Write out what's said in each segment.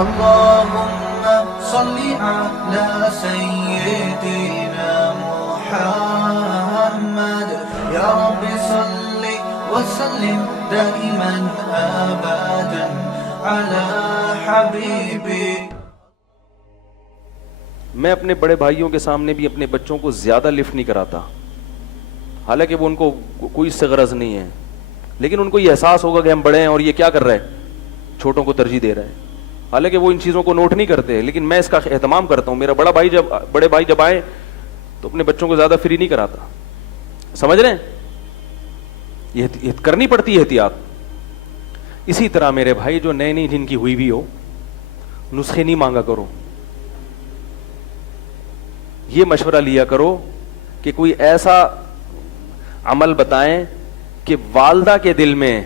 اللهم صل على سيدنا محمد يا رب صل وسلم دائما ابدا على حبيبي. میں اپنے بڑے بھائیوں کے سامنے بھی اپنے بچوں کو زیادہ لفٹ نہیں کراتا، حالانکہ وہ ان کو کوئی اس سے غرض نہیں ہے، لیکن ان کو یہ احساس ہوگا کہ ہم بڑے ہیں اور یہ کیا کر رہے ہیں، چھوٹوں کو ترجیح دے رہے ہیں. حالانکہ وہ ان چیزوں کو نوٹ نہیں کرتے، لیکن میں اس کا اہتمام کرتا ہوں. میرا بڑے بھائی جب آئے تو اپنے بچوں کو زیادہ فری نہیں کراتا. سمجھ رہے ہیں؟ یہ کرنی پڑتی ہے احتیاط. اسی طرح میرے بھائی جو نئی جن کی ہوئی بھی ہو، نسخے نہیں مانگا کرو. یہ مشورہ لیا کرو کہ کوئی ایسا عمل بتائیں کہ والدہ کے دل میں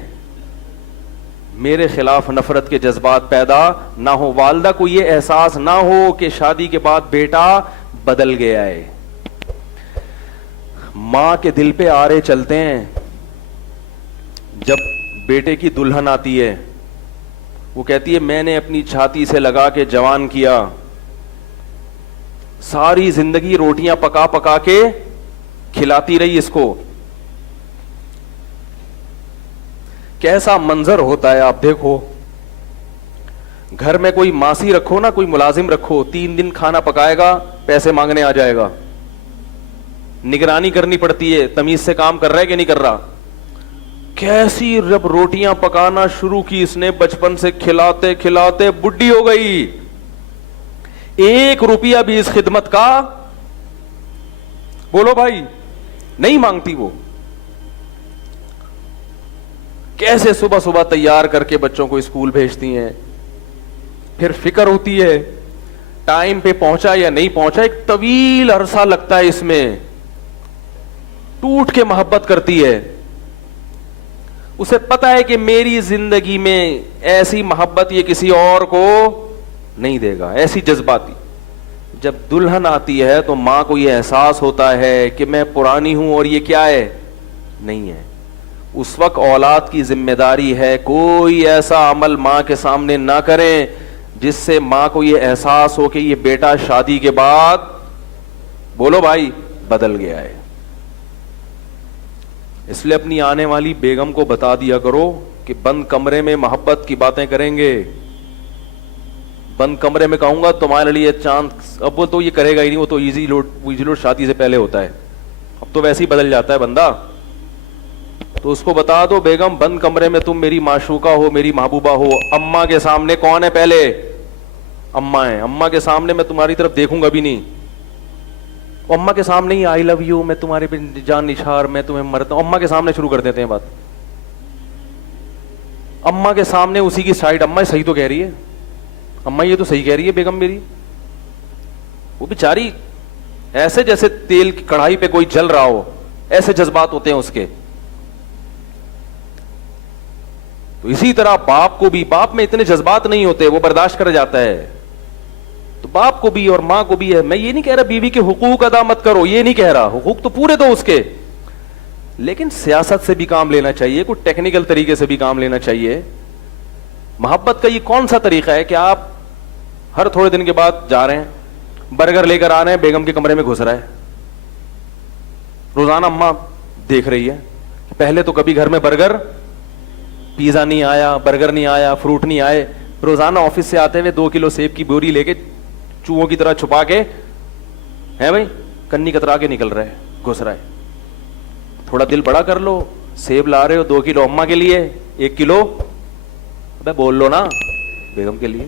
میرے خلاف نفرت کے جذبات پیدا نہ ہو، والدہ کو یہ احساس نہ ہو کہ شادی کے بعد بیٹا بدل گیا ہے. ماں کے دل پہ آرے چلتے ہیں. جب بیٹے کی دلہن آتی ہے، وہ کہتی ہے میں نے اپنی چھاتی سے لگا کے جوان کیا، ساری زندگی روٹیاں پکا پکا کے کھلاتی رہی اس کو. کیسا منظر ہوتا ہے آپ دیکھو. گھر میں کوئی ماسی رکھو نا، کوئی ملازم رکھو، 3 دن کھانا پکائے گا، پیسے مانگنے آ جائے گا. نگرانی کرنی پڑتی ہے تمیز سے کام کر رہا ہے کہ نہیں کر رہا. کیسی جب روٹیاں پکانا شروع کی اس نے، بچپن سے کھلاتے کھلاتے بڈھی ہو گئی. 1 روپیہ بھی اس خدمت کا بولو بھائی نہیں مانگتی. وہ کیسے صبح صبح تیار کر کے بچوں کو اسکول بھیجتی ہیں، پھر فکر ہوتی ہے ٹائم پہ پہنچا یا نہیں پہنچا. ایک طویل عرصہ لگتا ہے اس میں. ٹوٹ کے محبت کرتی ہے. اسے پتا ہے کہ میری زندگی میں ایسی محبت یہ کسی اور کو نہیں دے گا، ایسی جذباتی. جب دلہن آتی ہے تو ماں کو یہ احساس ہوتا ہے کہ میں پرانی ہوں اور یہ کیا ہے، نہیں ہے. اس وقت اولاد کی ذمہ داری ہے کوئی ایسا عمل ماں کے سامنے نہ کریں جس سے ماں کو یہ احساس ہو کہ یہ بیٹا شادی کے بعد بولو بھائی بدل گیا ہے. اس لیے اپنی آنے والی بیگم کو بتا دیا کرو کہ بند کمرے میں محبت کی باتیں کریں گے. بند کمرے میں کہوں گا تمہارے لیے چاند، اب وہ تو یہ کرے گا ہی نہیں، وہ تو ایزی لوڈ شادی سے پہلے ہوتا ہے، اب تو ویسے ہی بدل جاتا ہے بندہ. تو اس کو بتا دو بیگم بند کمرے میں تم میری معشوقہ ہو، میری محبوبہ ہو. اماں کے سامنے کون ہے پہلے؟ اماں ہے. اماں کے سامنے میں تمہاری طرف دیکھوں گا بھی نہیں. اماں کے سامنے ہی آئی لو یو، میں تمہارے پہ جان نچھار، میں تمہیں مرتا ہوں، اماں کے سامنے شروع کر دیتے ہیں بات. اماں کے سامنے اسی کی سائڈ، اماں صحیح تو کہہ رہی ہے، اماں یہ تو صحیح کہہ رہی ہے بیگم میری. وہ بیچاری ایسے جیسے تیل کی کڑھائی پہ کوئی جل رہا ہو، ایسے جذبات ہوتے ہیں اس کے. تو اسی طرح باپ کو بھی، باپ میں اتنے جذبات نہیں ہوتے، وہ برداشت کر جاتا ہے. تو باپ کو بھی اور ماں کو بھی ہے. میں یہ نہیں کہہ رہا بیوی کے حقوق ادا مت کرو، یہ نہیں کہہ رہا، حقوق تو پورے دو اس کے، لیکن سیاست سے بھی کام لینا چاہیے، کوئی ٹیکنیکل طریقے سے بھی کام لینا چاہیے. محبت کا یہ کون سا طریقہ ہے کہ آپ ہر تھوڑے دن کے بعد جا رہے ہیں، برگر لے کر آ رہے ہیں، بیگم کے کمرے میں گھس رہا ہے. روزانہ اماں دیکھ رہی ہے، پہلے تو کبھی گھر میں برگر پیزا نہیں آیا، برگر نہیں آیا، فروٹ نہیں آئے. روزانہ آفس سے آتے ہوئے 2 کلو سیب کی بوری لے کے چوہوں کی طرح چھپا کے ہے بھائی کنی کترا کے نکل رہا ہے، گھس رہا ہے. تھوڑا دل بڑا کر لو، سیب لا رہے ہو 2 کلو اماں کے لیے، 1 کلو بول لو نا بیگم کے لیے.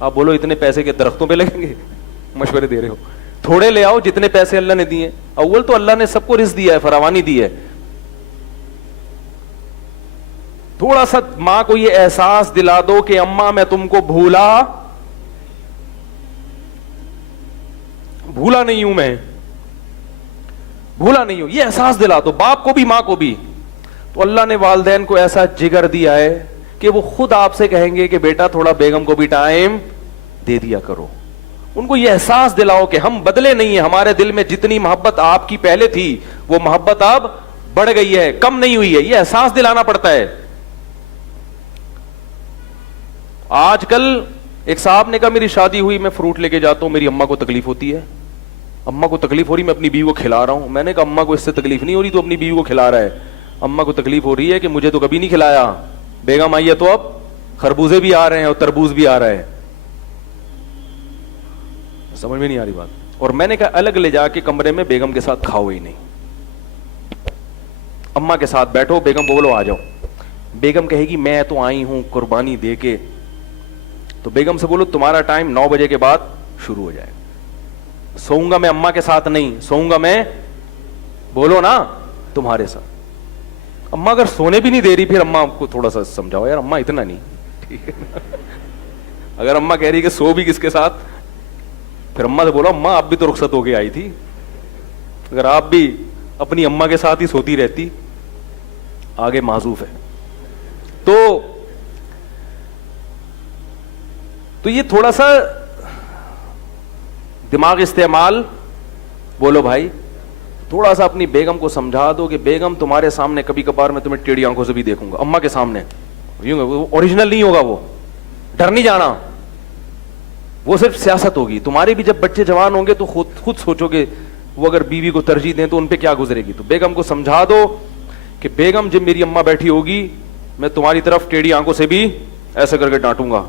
آپ بولو اتنے پیسے کے درختوں پہ لگیں گے، مشورے دے رہے ہو. تھوڑے لے آؤ جتنے پیسے اللہ نے دیے. اول تو اللہ نے سب کو رزق دیا ہے، فراوانی دی ہے. تھوڑا سا ماں کو یہ احساس دلا دو کہ اماں میں تم کو بھولا نہیں ہوں، میں بھولا نہیں ہوں، یہ احساس دلا دو باپ کو بھی ماں کو بھی. تو اللہ نے والدین کو ایسا جگر دیا ہے کہ وہ خود آپ سے کہیں گے کہ بیٹا تھوڑا بیگم کو بھی ٹائم دے دیا کرو. ان کو یہ احساس دلاؤ کہ ہم بدلے نہیں ہیں، ہمارے دل میں جتنی محبت آپ کی پہلے تھی وہ محبت اب بڑھ گئی ہے، کم نہیں ہوئی ہے. یہ احساس دلانا پڑتا ہے. آج کل ایک صاحب نے کہا میری شادی ہوئی, میں فروٹ لے کے جاتا ہوں, میری اماں کو تکلیف ہوتی ہے, اماں کو تکلیف ہو رہی, میں اپنی بیوی کو کھلا رہا ہوں. میں نے کہا اماں کو اس سے تکلیف نہیں ہو رہی, تو اپنی بیوی کو کھلا رہا ہے. اماں کو تکلیف ہو رہی ہے کہ مجھے تو کبھی نہیں کھلایا, بیگم آئی ہے تو اب خربوزے بھی آ رہے ہیں اور تربوز بھی آ رہا ہے. سمجھ میں نہیں آ رہی بات. اور میں نے کہا الگ لے جا کے کمرے میں بیگم کے ساتھ کھاؤ ہی نہیں, اماں کے ساتھ بیٹھو, بیگم کو بولو آ جاؤ. بیگم کہے گی میں تو آئی ہوں قربانی دے کے, تو بیگم سے بولو تمہارا ٹائم 9 بجے کے بعد شروع ہو جائے. سوؤں گا میں اماں کے ساتھ نہیں, سوؤں گا میں, بولو نا, تمہارے ساتھ. اماں اگر سونے بھی نہیں دے رہی, پھر اماں کو تھوڑا سا سمجھاؤ یار اماں اتنا نہیں, ٹھیک ہے. اگر اماں کہہ رہی کہ سو بھی کس کے ساتھ, پھر اماں سے بولو اماں آپ بھی تو رخصت ہو کے آئی تھی, اگر آپ بھی اپنی اماں کے ساتھ ہی سوتی رہتی, آگے معذوف ہے. تو یہ تھوڑا سا دماغ استعمال, بولو بھائی, تھوڑا سا اپنی بیگم کو سمجھا دو کہ بیگم تمہارے سامنے کبھی کبھار میں تمہیں ٹیڑھی آنکھوں سے بھی دیکھوں گا, اماں کے سامنے, اوریجنل نہیں ہوگا, وہ ڈر نہیں جانا, وہ صرف سیاست ہوگی. تمہارے بھی جب بچے جوان ہوں گے تو خود سوچو گے وہ اگر بیوی کو ترجیح دیں تو ان پہ کیا گزرے گی. تو بیگم کو سمجھا دو کہ بیگم جب میری اماں بیٹھی ہوگی میں تمہاری طرف ٹیڑھی آنکھوں سے بھی ایسے کر کے ڈانٹوں گا,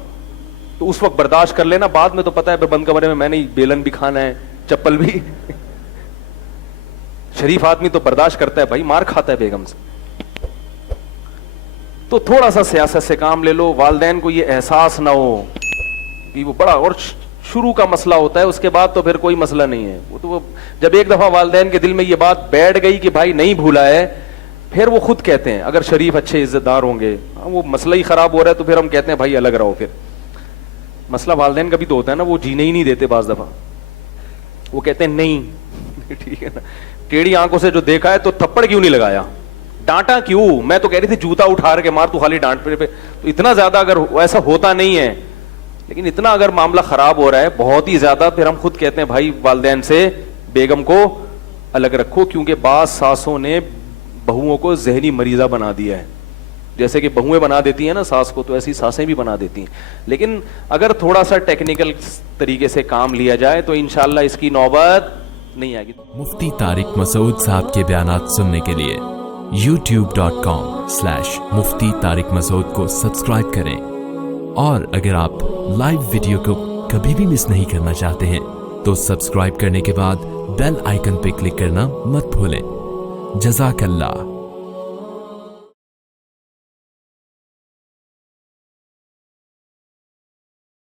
تو اس وقت برداشت کر لینا, بعد میں تو پتا ہے بند کمرے میں نے بیلن بھی کھانا ہے, چپل بھی. شریف آدمی تو برداشت کرتا ہے بھائی, مار کھاتا ہے بیگم سے. تو تھوڑا سا سیاست سے کام لے لو. والدین کو یہ احساس نہ ہو کہ وہ بڑا, اور شروع کا مسئلہ ہوتا ہے, اس کے بعد تو پھر کوئی مسئلہ نہیں ہے. وہ تو جب ایک دفعہ والدین کے دل میں یہ بات بیٹھ گئی کہ بھائی نہیں بھولا ہے, پھر وہ خود کہتے ہیں, اگر شریف اچھے عزت دار ہوں گے, وہ مسئلہ ہی خراب ہو رہا ہے تو پھر ہم کہتے ہیں بھائی الگ رہو. پھر مسئلہ والدین کا بھی تو ہوتا ہے نا, وہ جینے ہی نہیں دیتے بعض دفعہ, وہ کہتے ہیں نہیں, ٹھیک ہے نا, ٹیڑھی آنکھوں سے جو دیکھا ہے تو تھپڑ کیوں نہیں لگایا, ڈانٹا کیوں, میں تو کہہ رہی تھی جوتا اٹھا کے مار, تو خالی ڈانٹ پہ. تو اتنا زیادہ اگر ایسا ہوتا نہیں ہے, لیکن اتنا اگر معاملہ خراب ہو رہا ہے بہت ہی زیادہ, پھر ہم خود کہتے ہیں بھائی والدین سے بیگم کو الگ رکھو, کیونکہ بعض ساسوں نے بہوؤں کو ذہنی مریضہ بنا دیا ہے. جیسے کہ بہویں بنا دیتی ہیں نا ساس کو, تو ایسی ساسیں بھی بنا دیتی ہیں. لیکن اگر تھوڑا سا ٹیکنیکل طریقے سے کام لیا جائے تو انشاءاللہ اس کی نوبت نہیں آئے گی. مفتی طارق مسعود صاحب کے بیانات سننے کے لیے youtube.com/مفتی طارق مسعود کو سبسکرائب کریں, اور اگر آپ لائیو ویڈیو کو کبھی بھی مس نہیں کرنا چاہتے ہیں تو سبسکرائب کرنے کے بعد بیل آئیکن پہ کلک کرنا مت بھولیں. جزاک اللہ.